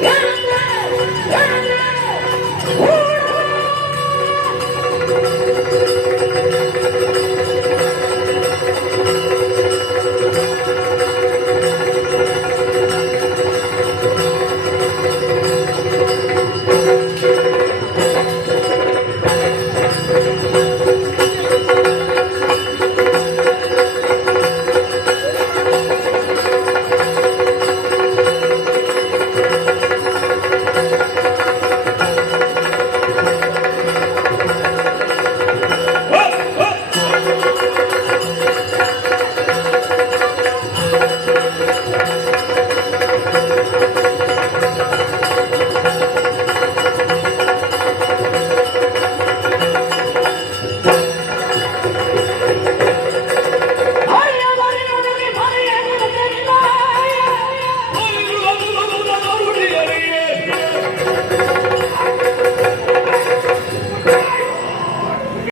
Yeah! Yeah!